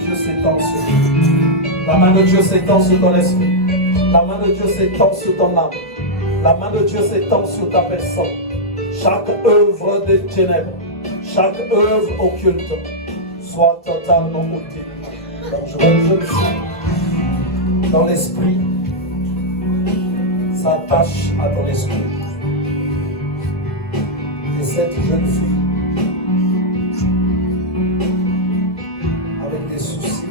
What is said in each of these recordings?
Dieu s'étend sur toi. La main de Dieu s'étend sur ton esprit. La main de Dieu s'étend sur ton âme. La main de Dieu s'étend sur ta personne. Chaque œuvre des ténèbres, chaque œuvre occulte, soit totalement ôtée. Donc je vois une jeune fille dans l'esprit s'attache à ton esprit. Et cette jeune fille, avec des soucis,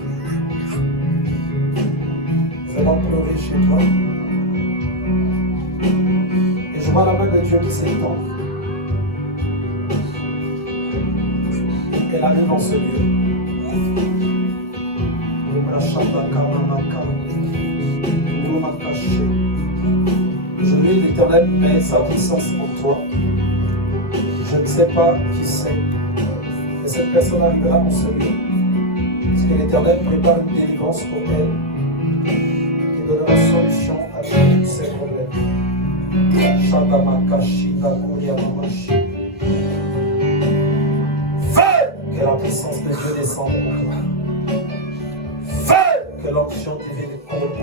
vraiment pleurer chez toi. Et je vois la main de Dieu qui s'étend. Elle arrive dans ce lieu. Aujourd'hui, l'Éternel met sa puissance en toi. Je ne sais pas qui c'est, mais cette personne arrivera dans ce lieu. Parce que l'Éternel prépare une délivrance pour elle qui donnera solution à tous ses problèmes. Que la puissance de Dieu descende en toi. Fais que l'onction divine coule en toi.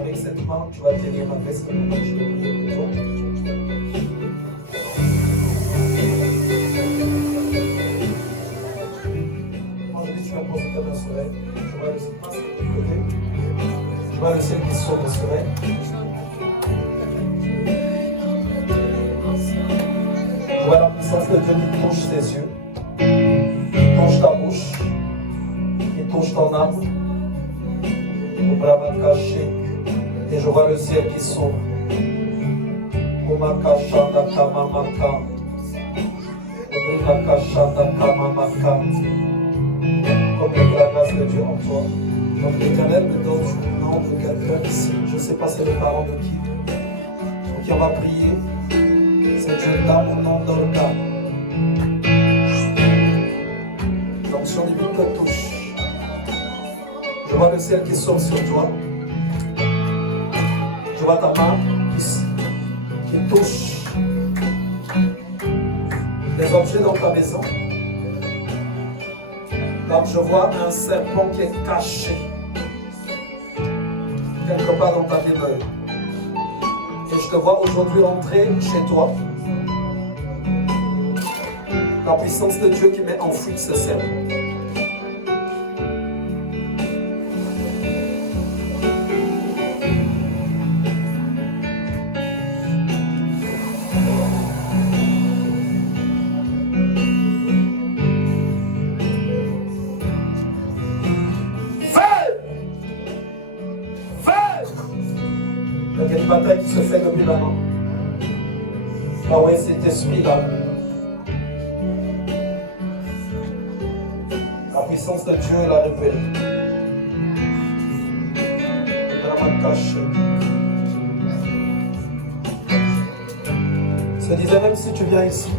Avec cette main, tu vas tenir ma veste comme je vais prier pour toi. Aujourd'hui, tu vas poser ta main sur elle. Je vois le ciel qui passe de l'autre côté. Je vois le ciel qui s'ouvre sur elle. Je vois la puissance de Dieu qui touche tes yeux, qui touche ta bouche, qui touche ton âme. Au bras caché. Et je vois le ciel qui s'ouvre. Comme la grâce de Dieu en toi. Donc l'Éternel me donne le nom de quelqu'un ici. Je ne sais pas c'est le parent de qui. Donc on va prier. Cette jeune dame au nom d'Olga. L'onction divine te touche. Je vois le ciel qui s'ouvre sur toi. Je vois ta main qui touche des objets dans ta maison. Donc je vois un serpent qui est caché quelque part dans ta demeure. Et je te vois aujourd'hui entrer chez toi. La puissance de Dieu qui met en fuite ce serpent. Il y a une bataille qui se fait depuis maintenant. Ah oui, cet esprit-là. La puissance de Dieu l'a révélée. Vraiment caché. Se disait même si tu viens ici,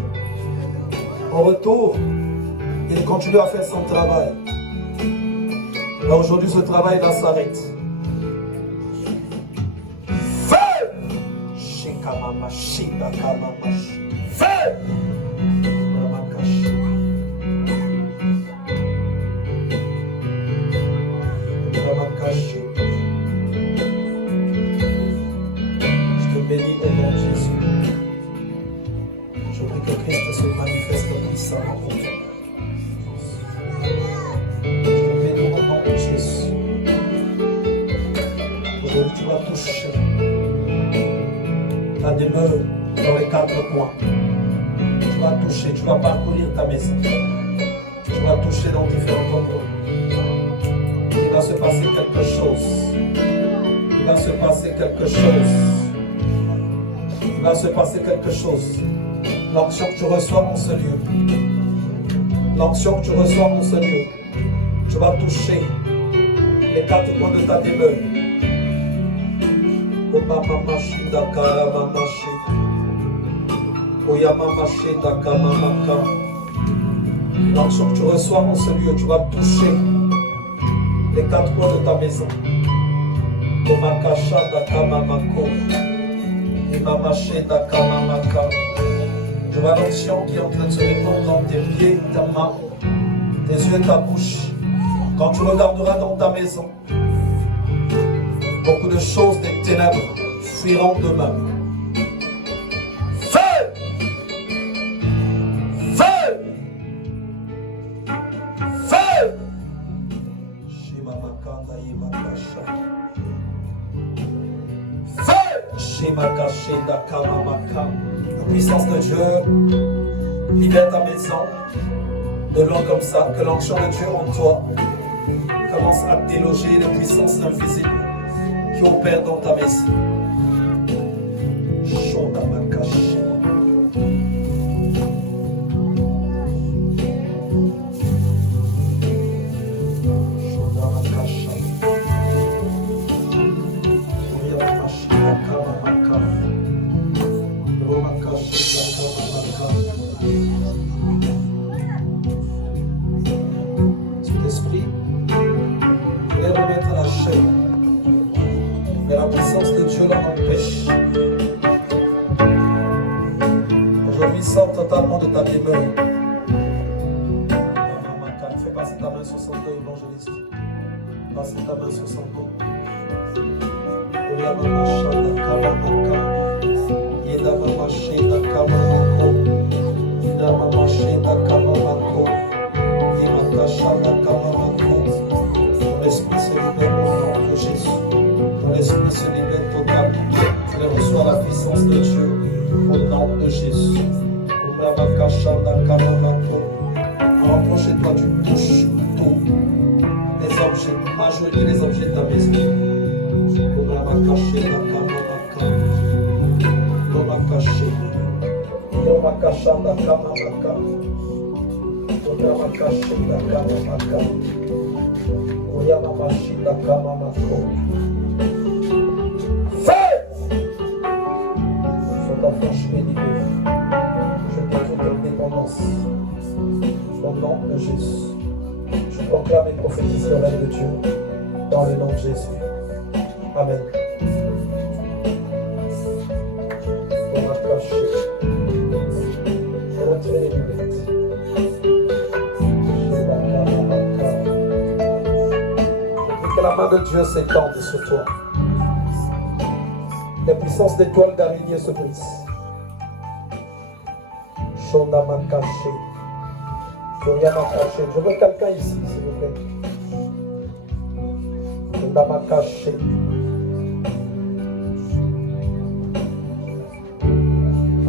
en retour, il continue à faire son travail. Mais aujourd'hui, ce travail-là s'arrête. Fais! Je te bénis au nom de Jésus. Je prie que Christ se manifeste puissamment pour toi. Je te bénis au nom de Jésus. Aujourd'hui, tu vas toucher ta demeure dans les 4 coins. Tu vas toucher, tu vas parcourir ta maison. Tu vas toucher dans différents endroits. Il va se passer quelque chose. Il va se passer quelque chose. Il va se passer quelque chose. L'onction que tu reçois en ce lieu. L'onction que tu reçois en ce lieu. Tu vas toucher les 4 coins de ta demeure. L'onction que tu reçois en ce lieu, tu vas toucher les 4 coins de ta maison. Je vois l'onction qui est en train de se répandre dans tes pieds, ta main, tes yeux et ta bouche. Quand tu regarderas dans ta maison, beaucoup de choses des ténèbres fuiront demain. Feu! Feu! Feu! La puissance de Dieu libère ta maison de loin comme ça, que l'onction de Dieu en toi commence à déloger les puissances invisibles qui opèrent dans ta maison. Sors totalement de ta demeure. Fais passer ta main sur son dos, évangéliste. Passe ta main sur son dos. L'esprit se libère au nom de Jésus. L'esprit se libère totalement. Tu reçois la puissance de Dieu au nom de Jésus. Approche-toi, tu touches tout. Les objets, majorité des objets de ta maison. Fais! Son enfant, je suis libéré. Au nom de Jésus, je proclame et prophétise le règne de Dieu dans le nom de Jésus. Amen. On va cacher. Retirez les lunettes. Que la main de Dieu s'étende sur toi. Les puissances d'étoiles d'araignée se brisent. Shondama caché. Je veux quelqu'un ici, s'il vous plaît. Shondama caché.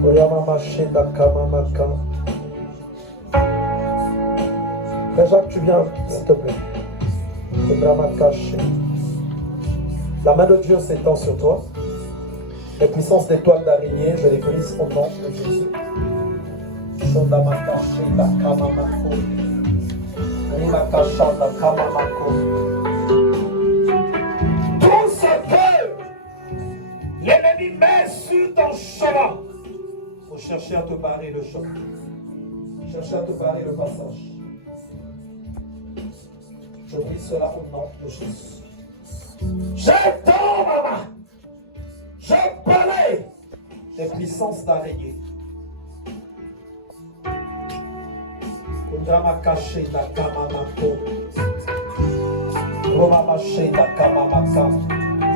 Koyama maché dakama maka. Frère Jacques, tu viens, s'il te plaît. Shondama caché. La main de Dieu s'étend sur toi. Les puissances d'étoiles d'araignée, je les brise au nom de Jésus. Tout ce que l'ennemi met sur ton chemin, il faut chercher à te barrer le chemin, chercher à te barrer le passage. Je dis cela au nom de Jésus. J'étends ma main, je balaye les puissances d'araignée. Rama caché da kamamako. Roma maché da kamamaka.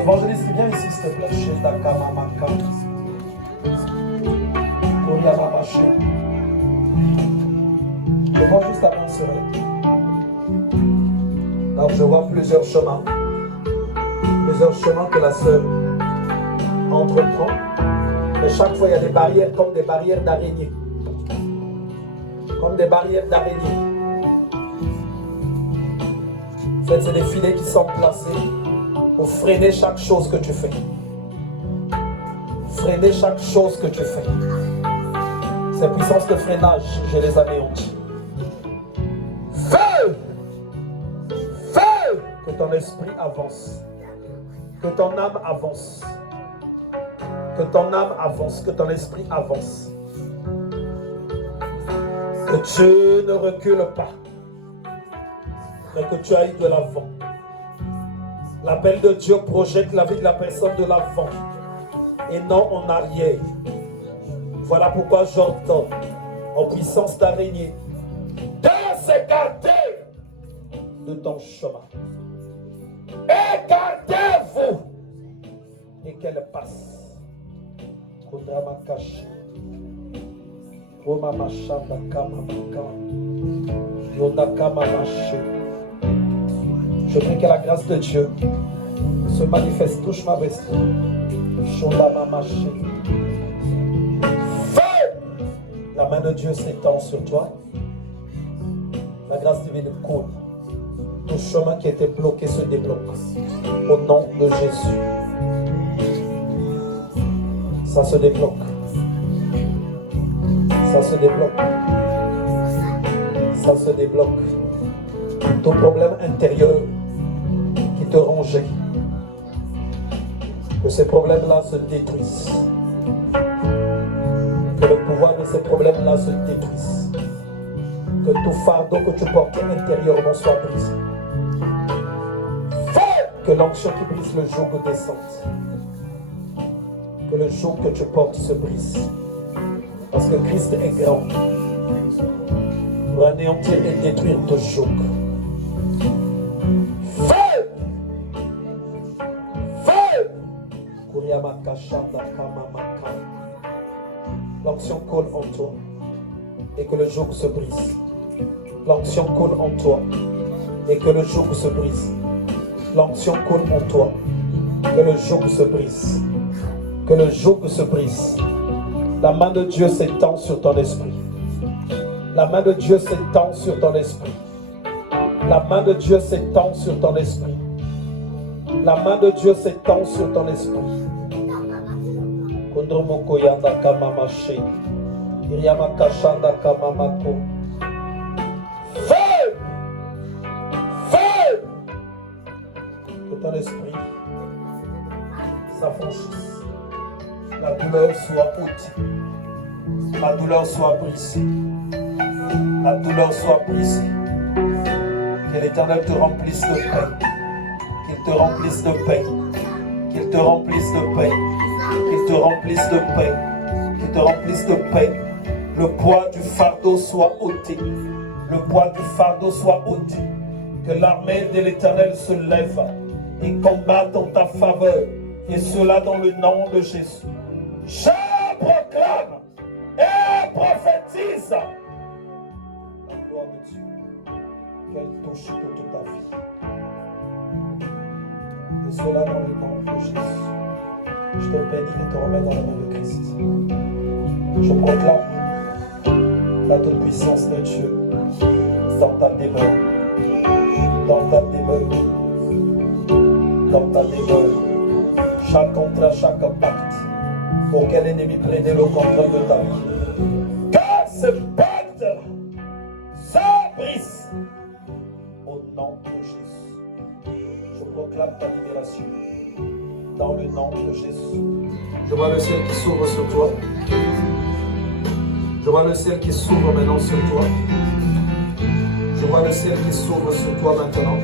Évangéliste, viens ici, s'il te plaît. Chez da kamamaka. Rama maché. Je vois juste la main serrée. Donc je vois plusieurs chemins. Plusieurs chemins que la sœur entreprend. Et chaque fois, il y a des barrières comme des barrières d'araignée. Comme des barrières d'araignée. En fait, c'est des filets qui sont placés pour freiner chaque chose que tu fais. Freiner chaque chose que tu fais. Ces puissances de freinage, je les anéantis. Feu! Feu! Que ton esprit avance. Que ton âme avance. Que ton âme avance. Que ton esprit avance. Que tu ne recules pas, mais que tu ailles de l'avant. L'appel de Dieu projette la vie de la personne de l'avant et non en arrière. Voilà pourquoi j'ordonne en puissance d'araignée de s'écarter de ton chemin. Écartez-vous et qu'elle passe. Je prie que la grâce de Dieu se manifeste, touche ma veste. La main de Dieu s'étend sur toi. La grâce divine coule. Tout chemin qui était bloqué se débloque. Au nom de Jésus. Ça se débloque. Ça se débloque. Ça se débloque. Ton problème intérieur qui te rongeait. Que ces problèmes-là se détruisent. Que le pouvoir de ces problèmes-là se détruise. Que tout fardeau que tu portais intérieurement soit brisé. Que l'onction qui brise le joug descende. Que le joug que tu portes se brise. Parce que Christ est grand pour anéantir et détruire ton joug. Feu! Feu! L'onction coule en toi et que le joug se brise. L'onction coule en toi et que le joug se brise. L'onction coule en toi, que le joug se brise. Que le joug se brise. La main de Dieu s'étend sur ton esprit. La main de Dieu s'étend sur ton esprit. La main de Dieu s'étend sur ton esprit. La main de Dieu s'étend sur ton esprit. Kondromoko yanda kamamache. Iriama kashanda kamamako. Feu! Feu! Que ton esprit s'affranchisse. La douleur soit ôtée. La douleur soit brisée. La douleur soit brisée. Que l'Éternel te remplisse de paix. Qu'il te remplisse de paix. Qu'il te remplisse de paix. Qu'il te remplisse de paix. Qu'il te remplisse de paix. Le poids du fardeau soit ôté. Le poids du fardeau soit ôté. Que l'armée de l'Éternel se lève et combatte en ta faveur. Et cela dans le nom de Jésus. Je proclame et prophétise la gloire de Dieu. Qu'elle touche toute ta vie. Et cela dans le nom de Jésus. Je te bénis et te remets dans la main de Christ. Je proclame la toute-puissance de Dieu dans ta demeure. Dans ta demeure. Dans ta demeure. Chaque contrat, chaque pacte, pour quel ennemi prenait le contrôle de ta vie. Que ce pacte se brise au nom de Jésus. Je proclame ta libération dans le nom de Jésus. Je vois le ciel qui s'ouvre sur toi. Je vois le ciel qui s'ouvre maintenant sur toi. Je vois le ciel qui s'ouvre sur toi maintenant.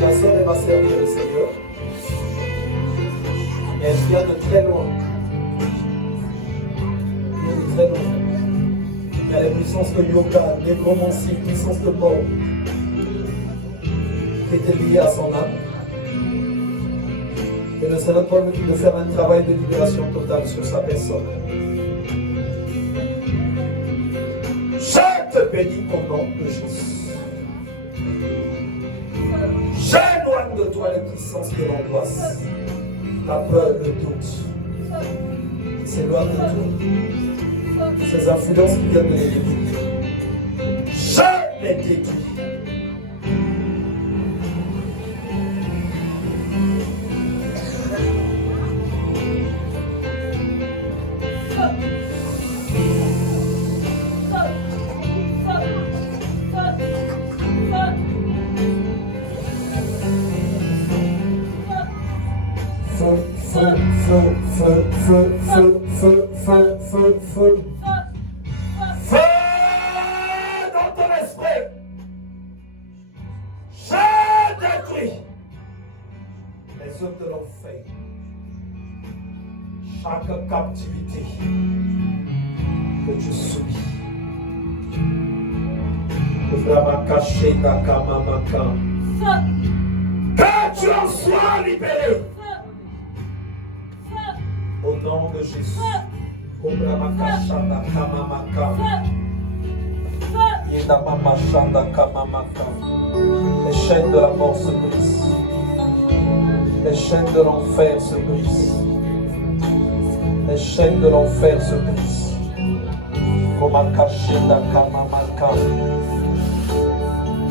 Ta sœur, elle va servir le Seigneur. Et elle vient de très loin. De très loin. Il y a les puissances de yoga, nécromancie, puissance de mort qui étaient liées à son âme. Et le Seigneur peut de faire un travail de libération totale sur sa personne. Je te bénis au nom de Jésus. J'éloigne de toi les puissances de l'angoisse, la peur, le doute. S'éloigne de toi. Ces influences qui viennent de l'ennemi. Je les détruis. chaque captivité que tu subis. Que tu en sois libéré. Au nom de Jésus. Les chaînes de la mort se brisent. Les chaînes de l'enfer se brisent. Les chaînes de l'enfer se brisent.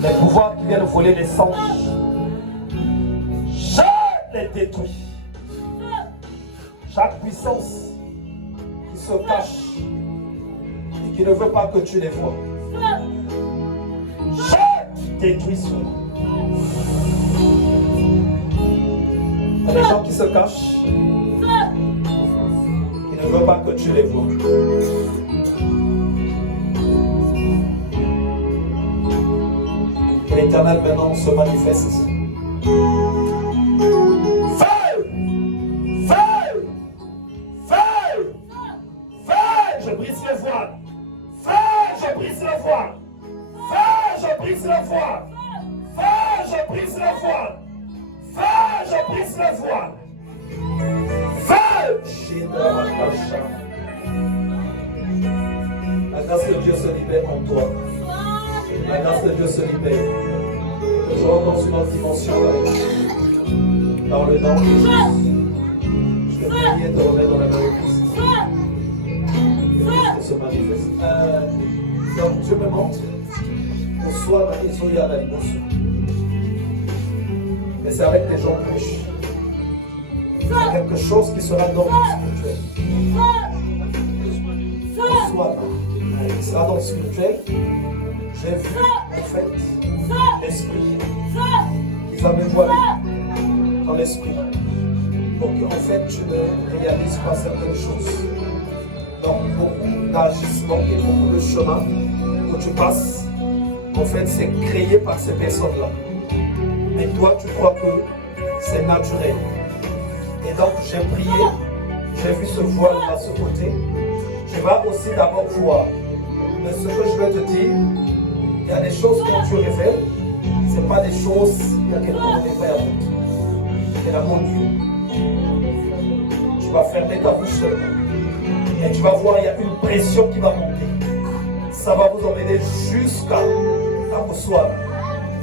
Les pouvoirs qui viennent voler les sangs, je les détruis. Chaque puissance qui se cache et qui ne veut pas que tu les vois, je détruis cela. Il y a des gens qui se cachent, qui ne veulent pas que tu les vois. L'Éternel maintenant se manifeste. Feu! Feu! Feu! Feu! Je brise les voiles. Feu! Je brise les voiles. Feu! Je brise les voiles. Feu! Je brise les voiles. Feu! Je brise les voiles. Feu! La grâce de Dieu se libère en toi. La grâce de Dieu se libère. Je rentre dans une autre dimension avec Dieu. Dans le nom de Jésus. Je vais prier de remettre dans la main de Christ. Que Christ se manifeste. Donc Dieu me montre que soit dans les eaux à la dimension. Mais c'est avec des gens riches. C'est quelque chose qui sera dans le spirituel. Soit il sera dans le spirituel. J'ai vu en fait l'esprit qui va me voir dans l'esprit pour qu'en fait tu ne réalises pas certaines choses. Donc beaucoup d'agissements et beaucoup de chemins que tu passes, en fait c'est créé par ces personnes-là. Mais toi tu crois que c'est naturel. Et donc j'ai prié, j'ai vu ce voile à ce côté. Tu vas aussi d'abord voir. Mais ce que je vais te dire, il y a des choses que Dieu révèle, ce n'est pas des choses auxquelles on n'est pas à doute. C'est la mon Dieu. Tu vas fermer ta bouche seulement. Et tu vas voir, il y a une pression qui va monter. Ça va vous emmener jusqu'à recevoir.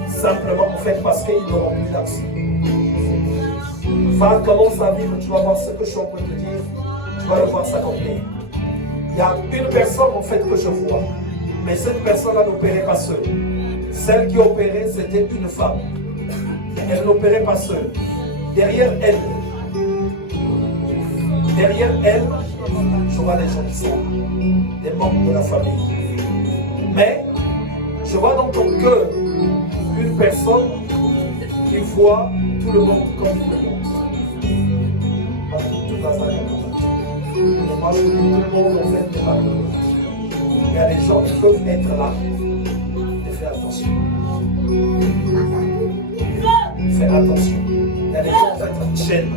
Simplement, en fait, parce qu'ils n'auront plus d'accès. Va commencer à vivre, tu vas voir ce que je suis en train de te dire. Tu vas le voir s'accomplir. Il y a une personne, en fait, que je vois. Mais cette personne-là n'opérait pas seule. Celle qui opérait, c'était une femme. Elle n'opérait pas seule. Derrière elle, je vois les gens qui sont des membres de la famille. Mais je vois dans ton cœur une personne qui voit tout le monde comme tout le monde. Pas tout va s'arrêter. Et moi je dis tout le monde en fait n'est pas tout le monde. Il y a des gens qui peuvent être là et faire attention. Faire attention. Il y a des gens qui vont être chaîne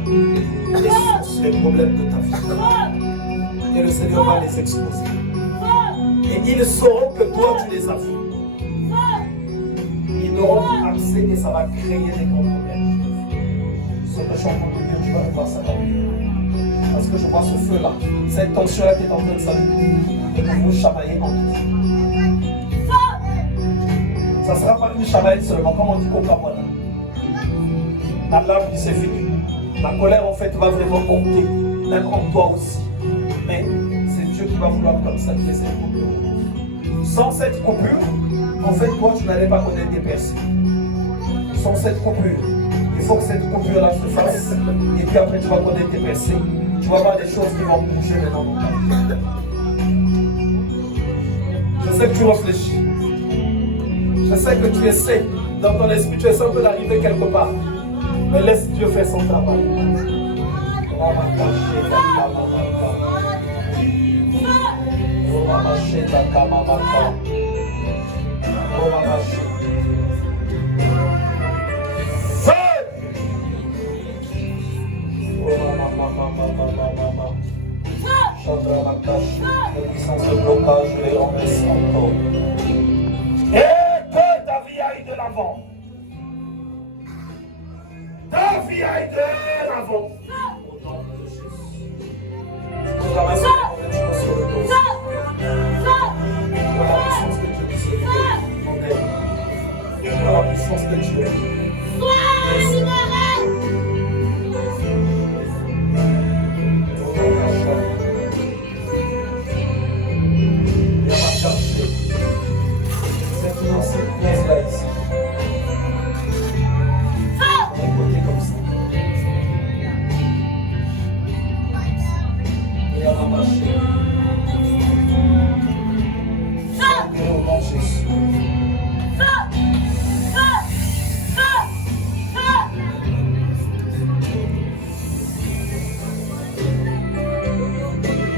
les sources, les problèmes de ta vie. Et le Seigneur va les exposer. Et ils sauront que toi tu les as vus. Ils n'auront plus accès et ça va créer des grands problèmes. Ce que je suis en train de dire, tu vas le voir ça va venir. Parce que je vois ce feu-là, cette tension-là qui est en train de s'allumer. Et que vous chamaillez entre vous. Ça ne sera pas une chamaille seulement, comme on dit Coca-Cola. La lame, c'est fini. La colère, en fait, va vraiment monter, même en toi aussi. Mais c'est Dieu qui va vouloir comme ça créer cette coupure. Sans cette coupure, en fait, toi, tu n'allais pas connaître des personnes. Sans cette coupure, il faut que cette coupure-là se fasse. Et puis après, tu vas connaître des personnes. Tu vas voir des choses qui vont bouger maintenant dans ta vie. Je sais que tu réfléchis. Je sais que tu essaies, dans ton esprit, tu essaies d'arriver quelque part. Mais laisse Dieu faire son travail. Chandra Makash, les puissances de blocage, je les renverse encore. Et que ta vie aille de l'avant. Ta vie aille de l'avant. Au nom de Jésus. Je travaille sur le dos. Voilà la puissance de Dieu qui se lève en elle. Voilà la puissance de Dieu. Sois libéré.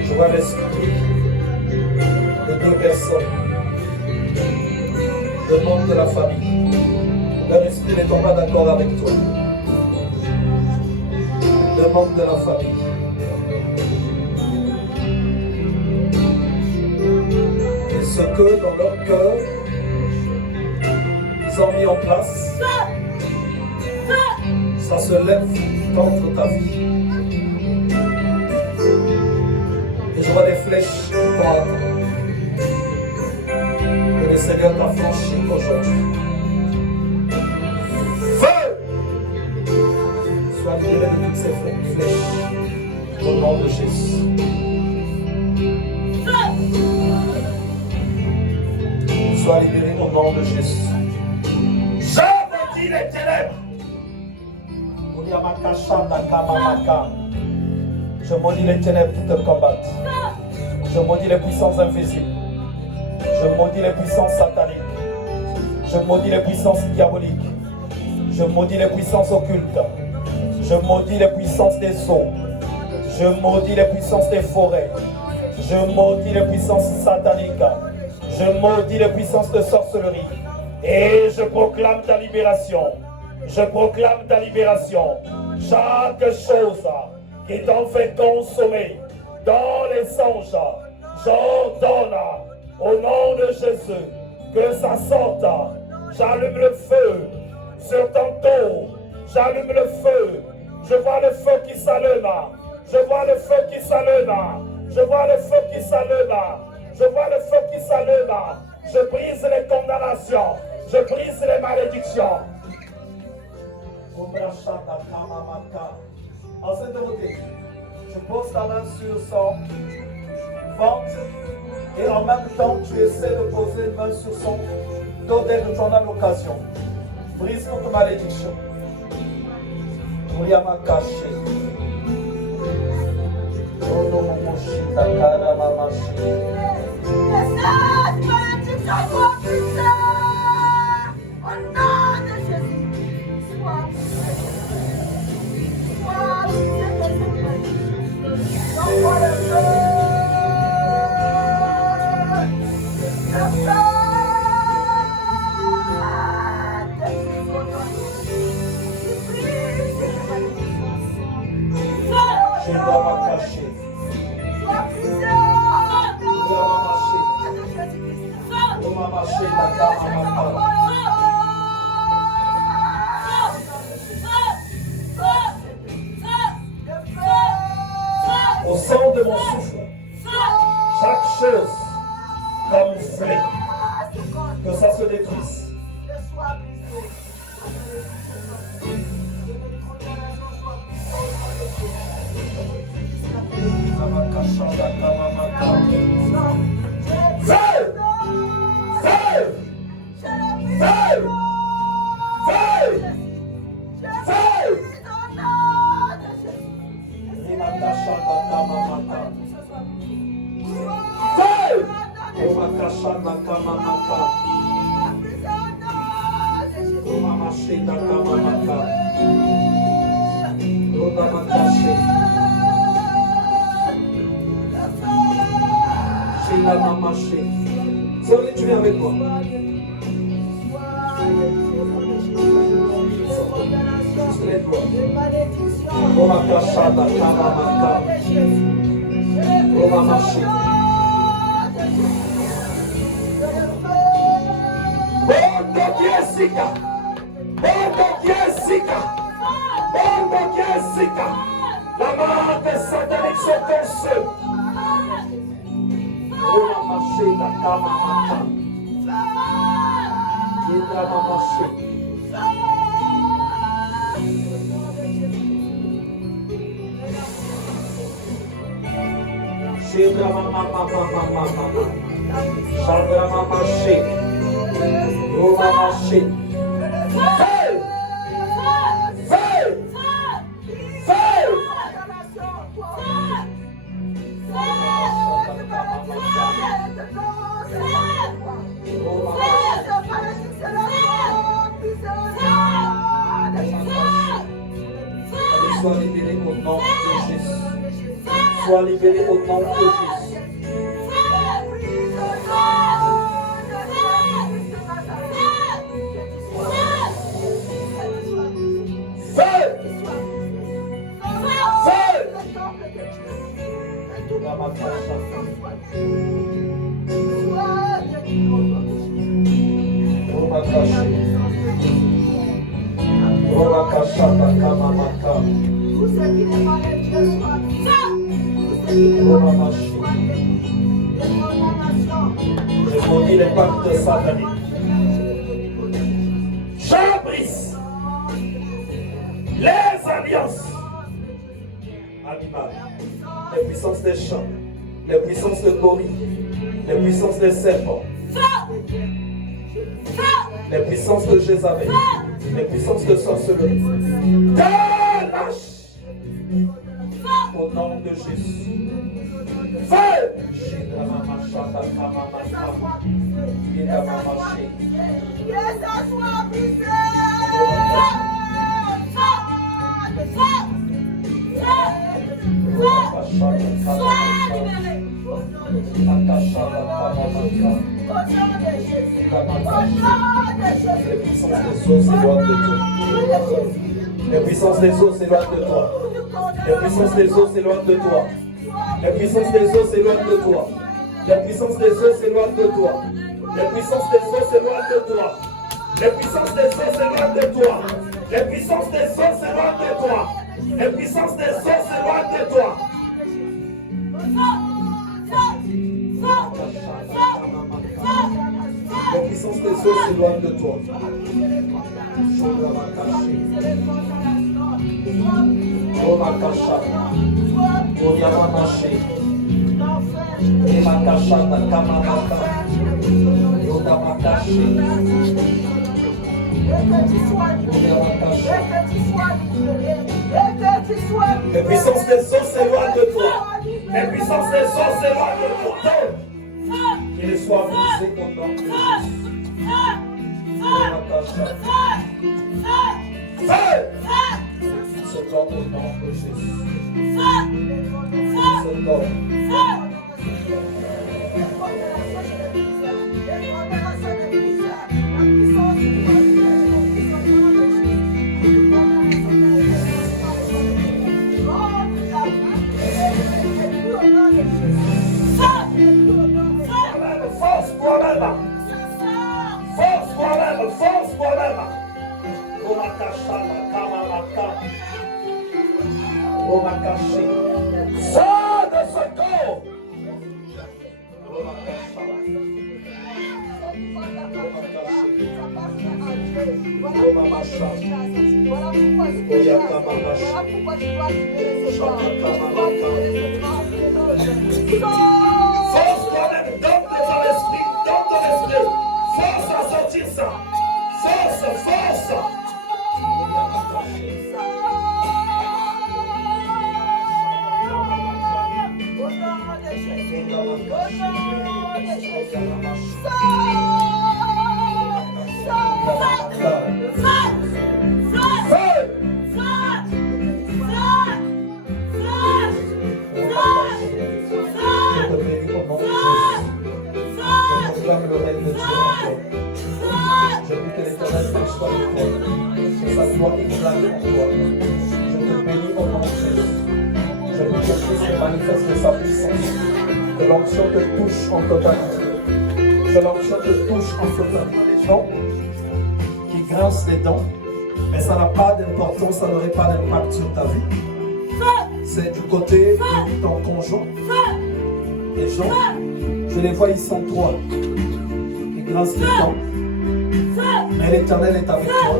Je vois l'esprit de deux personnes, le membre de la famille. Leur esprit n'est pas d'accord avec toi. Le membre de la famille. Et ce que dans leur cœur, ils ont mis en place, ça se lève contre ta vie. Et je vois des flèches droites que le Seigneur t'a franchi aujourd'hui. Feu! Sois libéré de toutes ces flèches au nom de Jésus. Sois libéré au nom de Jésus. Je maudis les ténèbres. Je maudis les ténèbres qui te combattent. Je maudis les puissances invisibles. Je maudis les puissances sataniques. Je maudis les puissances diaboliques. Je maudis les puissances occultes. Je maudis les puissances des eaux. Je maudis les puissances des forêts. Je maudis les puissances sataniques. Je maudis les puissances de sorcellerie. Et je proclame ta libération. Je proclame ta libération. Chaque chose qui t'en fait consommer dans les songes, j'ordonne au nom de Jésus que ça sorte. J'allume le feu sur ton dos. J'allume le feu. Je vois le feu qui s'allume. Je vois le feu qui s'allume. Je vois le feu qui s'allume. Je vois le feu qui s'allume. Je brise les condamnations. Je brise les malédictions. En cette côté, tu poses ta main sur son ventre et en même temps tu essaies de poser une main sur son dos dès que tu en as l'occasion. Brise toute malédiction. Muriama caché. Oh non, mon chien, ta cara, maman, chien. Cette malédiction soit brisée au nom de Jésus. Sois brisée de cette malédiction. J'envoie le feu. Le feu. Je dois m'attacher. Sois brisée. Au son de mon souffle, chaque chose camouflée, que ça se détruise. Feu! Feu! Feu! Feu! Feu! Zoé, tu viens avec moi. Juste les doigts. marcher. Bondo Jessica. Bondo Jessica. Bondo Jessica. La main des sataniques sont tombées. On a marché la camamata. Il a marché. Chandra mama. Chandra mama shake. Oh mama shake. Fail! Fail! Fail! Sois libéré au nom de Jésus. Sois libéré au nom de Jésus. Je maudis les pactes sataniques. Je brise les alliances animales, les puissances des champs, les puissances de gorilles, les puissances des serpents, les puissances de Jézabel, les puissances de sorcellerie. Relâche au nom de Jésus. Feu! Les puissances des eaux s'éloignent de toi. Les puissances des eaux s'éloignent de toi. Les puissances des eaux s'éloignent de toi. Les puissances des eaux s'éloignent de toi. Les puissances des eaux s'éloignent de toi. Les puissances des eaux s'éloignent de toi. Les puissances des eaux s'éloignent de toi. Les puissances des eaux s'éloignent de toi. Les puissances des eaux s'éloignent de toi. Les puissances des eaux s'éloignent de toi. Les puissances des eaux s'éloignent de toi. Qu'il soit brisé au nom de Jésus. Ce corps au nom de Jésus. Ce corps. Force toi-même. Force toi-même. Force toi-même. Sors de ce corps. Force toi-même, donne ton esprit, force à sortir ça, force. Je prie que l'Éternel soit avec toi, que sa gloire éclate en toi. Je te bénis au nom de Jésus. Je prie que Christ manifeste sa puissance. Que l'onction te touche en totalité. Que l'onction te touche en totalité. Les gens qui grincent les dents, mais ça n'a pas d'importance, ça n'aurait pas d'impact sur ta vie. C'est du côté de ton conjoint. Les gens, je les vois, ils sont trois. Ils grincent les dents. Mais l'Éternel est avec toi.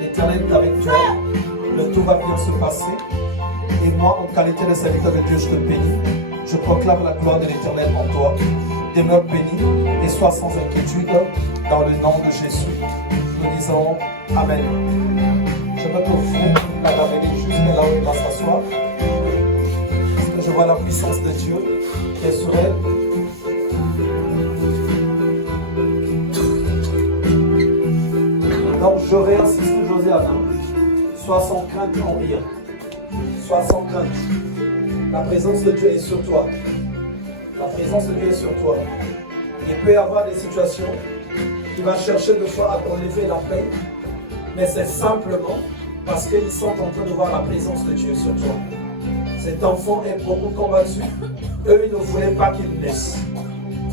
L'Éternel est avec toi. Le tout va bien se passer. Et moi, en qualité de serviteur de Dieu, je te bénis. Je proclame la gloire de l'Éternel en toi. Demeure béni et sois sans inquiétude dans le nom de Jésus. Nous disons Amen. Je me trouve la ramener jusqu'à là où il va s'asseoir. Parce que je vois la puissance de Dieu qui est sur elle. Donc je réinsiste, Josiane. Sois sans crainte en rien. Sois sans crainte. La présence de Dieu est sur toi. La présence de Dieu est sur toi. Il peut y avoir des situations qui vont chercher de fois à t'enlever la paix, mais c'est simplement parce qu'ils sont en train de voir la présence de Dieu sur toi. Cet enfant est beaucoup combattu. Eux, ils ne voulaient pas qu'il naisse.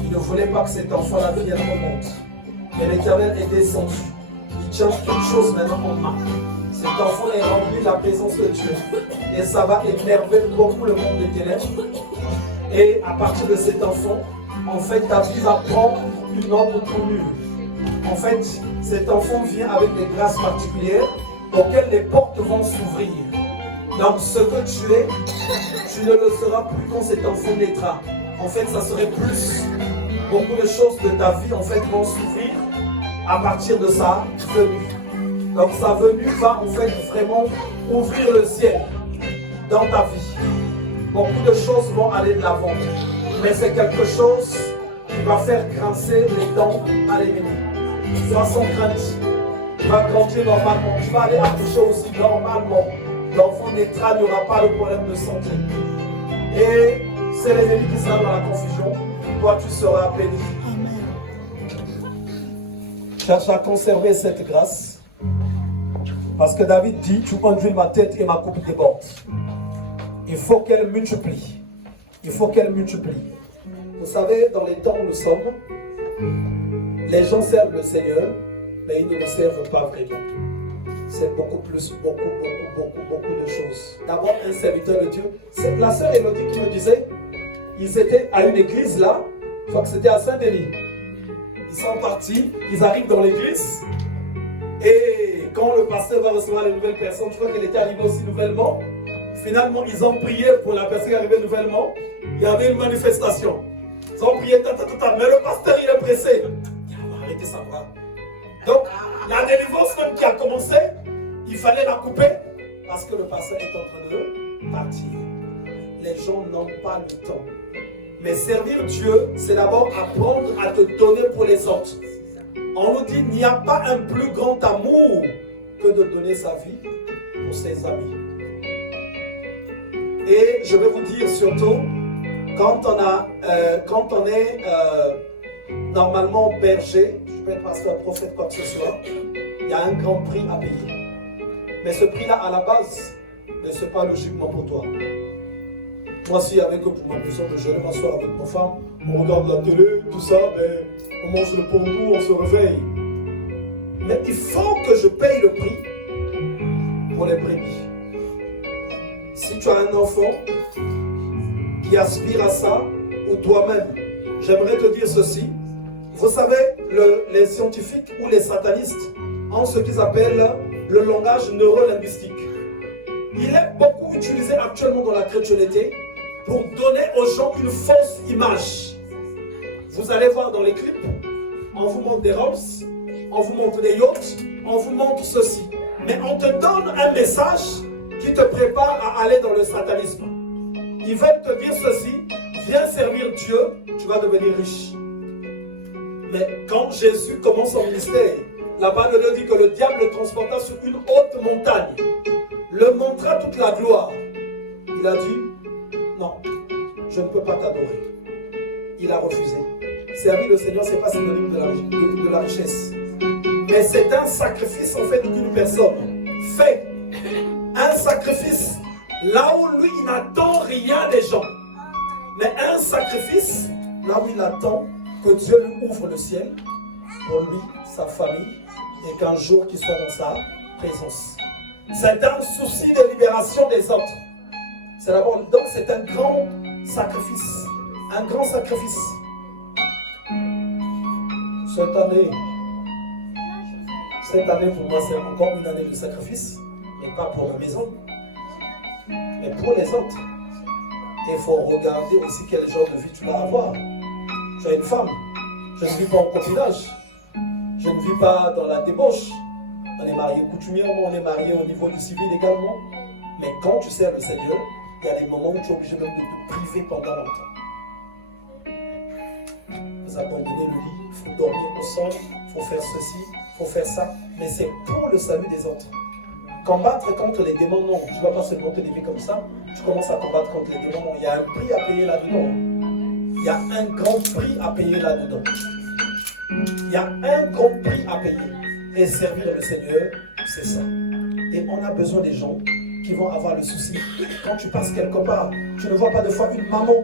Ils ne voulaient pas que cet enfant-là vienne au monde. Mais l'Éternel est descendu. Il tient toutes choses maintenant en main. Cet enfant est rempli de la présence de Dieu. Et ça va énerver beaucoup le monde des ténèbres. Et à partir de cet enfant, en fait, ta vie va prendre une autre tournure. En fait, cet enfant vient avec des grâces particulières auxquelles les portes vont s'ouvrir. Donc, ce que tu es, tu ne le seras plus quand cet enfant naîtra. En fait, ça serait plus. Beaucoup de choses de ta vie, en fait, vont s'ouvrir à partir de sa venue. Donc, sa venue va, en fait, vraiment ouvrir le ciel dans ta vie. Beaucoup de choses vont aller de l'avant. Mais c'est quelque chose qui va faire grincer les dents à l'ennemi. Sois sans crainte. Tu vas grandir normalement. Tu vas aller accoucher aussi normalement. L'enfant naîtra, il n'y aura pas de problème de santé. Et c'est l'ennemi qui sera dans la confusion. Toi, tu seras béni. Cherche à conserver cette grâce. Parce que David dit, tu conduis ma tête et ma coupe déborde. Il faut qu'elle multiplie. Il faut qu'elle multiplie. Vous savez, dans les temps où nous sommes, les gens servent le Seigneur, mais ils ne le servent pas vraiment. C'est beaucoup plus, beaucoup de choses. D'abord, un serviteur de Dieu. C'est la sœur Élodie qui me disait, ils étaient à une église là, je crois que c'était à Saint-Denis. Ils sont partis, ils arrivent dans l'église, et quand le pasteur va recevoir les nouvelles personnes, je crois qu'elle était arrivée aussi nouvellement. Finalement, ils ont prié pour la personne qui est arrivée nouvellement. Il y avait une manifestation. Ils ont prié, mais le pasteur, il est pressé. Il va arrêter sa voix. Donc, la délivrance même qui a commencé, il fallait la couper parce que le pasteur est en train de partir. Les gens n'ont pas le temps. Mais servir Dieu, c'est d'abord apprendre à te donner pour les autres. On nous dit, il n'y a pas un plus grand amour que de donner sa vie pour ses amis. Et je vais vous dire surtout, quand on est normalement berger, je peux être pasteur, prophète, quoi que ce soit, il y a un grand prix à payer. Mais ce prix-là, à la base, ne c'est pas logiquement pour toi. Moi, si avec pour ma maison, je vais m'asseoir avec ma femme, on regarde la télé, tout ça, mais on mange le pondou, on se réveille. Mais il faut que je paye le prix pour les brebis. Si tu as un enfant qui aspire à ça, ou toi-même, j'aimerais te dire ceci. Vous savez, les scientifiques ou les satanistes ont ce qu'ils appellent le langage neurolinguistique. Il est beaucoup utilisé actuellement dans la chrétienté pour donner aux gens une fausse image. Vous allez voir dans les clips, on vous montre des Rolls, on vous montre des yachts, on vous montre ceci. Mais on te donne un message qui te prépare à aller dans le satanisme. Ils veulent te dire ceci, viens servir Dieu, tu vas devenir riche. Mais quand Jésus commence son ministère, la Bible dit que le diable le transporta sur une haute montagne, le montra toute la gloire. Il a dit, non, je ne peux pas t'adorer. Il a refusé. Servir le Seigneur, ce n'est pas synonyme de la richesse. Mais c'est un sacrifice en fait qu'une personne fait. Un sacrifice là où lui, il n'attend rien des gens. Mais sacrifice là où il attend que Dieu lui ouvre le ciel pour lui, sa famille, et qu'un jour qu'il soit dans sa présence. C'est un souci de libération des autres. C'est d'abord, donc c'est un grand sacrifice. Un grand sacrifice. Cette année pour moi c'est encore une année de sacrifice, mais pas pour ma maison, mais pour les autres. Il faut regarder aussi quel genre de vie tu vas avoir. Tu es une femme, je ne vis pas en copinage, je ne vis pas dans la débauche. On est marié coutumièrement, on est marié au niveau du civil également. Mais quand tu sers le Seigneur, il y a des moments où tu es obligé même de te priver pendant longtemps. Vous abandonnez le lit, il faut dormir au sol, il faut faire ceci, il faut faire ça. Mais c'est pour le salut des autres. Combattre contre les démons, non. Tu ne vas pas seulement te lever comme ça. Tu commences à combattre contre les démons. Il y a un prix à payer là-dedans. Il y a un grand prix à payer là-dedans. Il y a un grand prix à payer. Et servir le Seigneur, c'est ça. Et on a besoin des gens qui vont avoir le souci. Quand tu passes quelque part, tu ne vois pas de fois une maman,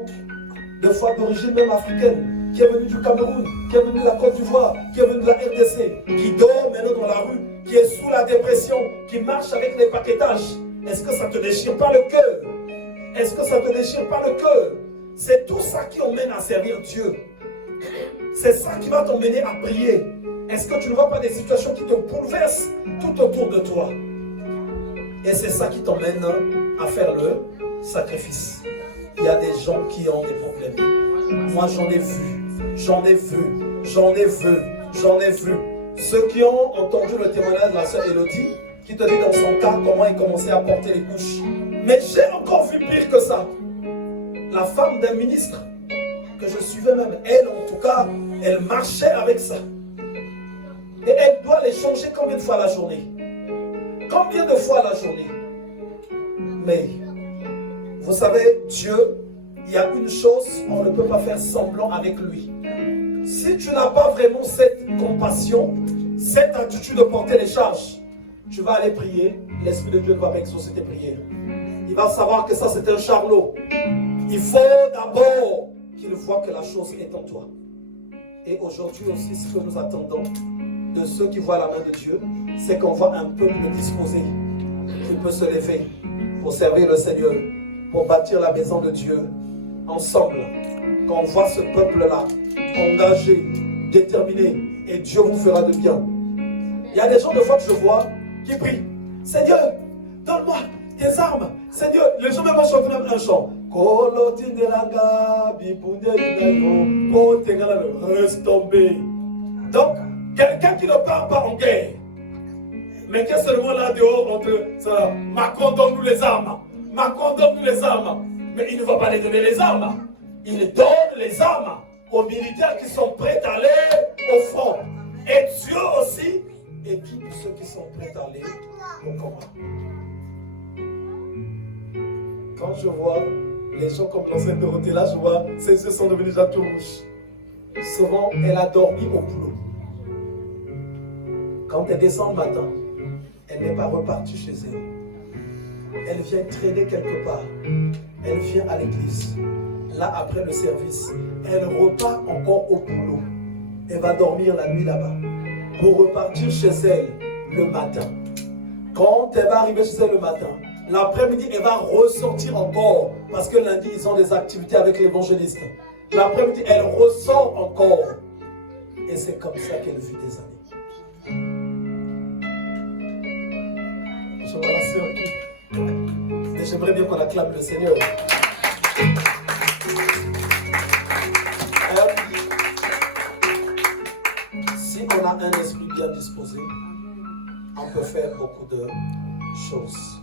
de fois d'origine même africaine, qui est venue du Cameroun, qui est venue de la Côte d'Ivoire, qui est venue de la RDC, qui dort maintenant dans la rue, qui est sous la dépression, qui marche avec les paquetages. Est-ce que ça ne te déchire pas le cœur? Est-ce que ça ne te déchire pas le cœur? C'est tout ça qui emmène à servir Dieu. C'est ça qui va t'emmener à prier. Est-ce que tu ne vois pas des situations qui te bouleversent tout autour de toi? Et c'est ça qui t'emmène à faire le sacrifice. Il y a des gens qui ont des problèmes. Moi j'en ai vu, j'en ai vu, j'en ai vu, j'en ai vu. Ceux qui ont entendu le témoignage de la sœur Elodie, qui te dit dans son cas comment il commençait à porter les couches. Mais j'ai encore vu pire que ça. La femme d'un ministre, que je suivais même, elle en tout cas, elle marchait avec ça. Et elle doit les changer combien de fois la journée? Combien de fois la journée? Mais, vous savez, Dieu, il y a une chose, on ne peut pas faire semblant avec lui. Si tu n'as pas vraiment cette compassion, cette attitude de porter les charges, tu vas aller prier, l'Esprit de Dieu ne va pas exaucer tes prières. Il va savoir que ça c'est un charlot. Il faut d'abord qu'il voit que la chose est en toi. Et aujourd'hui aussi, ce que nous attendons de ceux qui voient la main de Dieu, c'est qu'on voit un peuple disposé, qui peut se lever pour servir le Seigneur, pour bâtir la maison de Dieu ensemble. Qu'on voit ce peuple-là engagé, déterminé, et Dieu vous fera de bien. Il y a des gens de fois que je vois qui prient, Seigneur, donne-moi tes armes. Seigneur, les gens même chantent même un chant. Reste tombé. Donc, quelqu'un qui ne part pas en guerre, mais qui est seulement là dehors entre ça, Macron donne-nous les armes. Macron donne-nous les armes. Mais il ne va pas les donner les armes. Il donne les armes aux militaires qui sont prêts à aller au front. Et Dieu aussi équipe ceux qui sont prêts à aller au combat. Quand je vois les gens comme l'ancienne Dorothée, là, je vois ses yeux sont devenus déjà tout rouges. Souvent, elle a dormi au boulot. Quand elle descend le matin, elle n'est pas repartie chez elle. Elle vient traîner quelque part. Elle vient à l'église. Là, après le service, elle repart encore au boulot. Elle va dormir la nuit là-bas pour repartir chez elle le matin. Quand elle va arriver chez elle le matin, l'après-midi, elle va ressortir encore parce que lundi, ils ont des activités avec l'évangéliste. L'après-midi, elle ressort encore. Et c'est comme ça qu'elle vit des années. Je vois la sœur qui... Et j'aimerais bien qu'on acclame le Seigneur. Si on a un esprit bien disposé, on peut faire beaucoup de choses.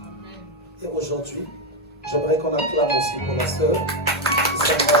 Et aujourd'hui, j'aimerais qu'on acclame aussi pour la sœur qui s'en va.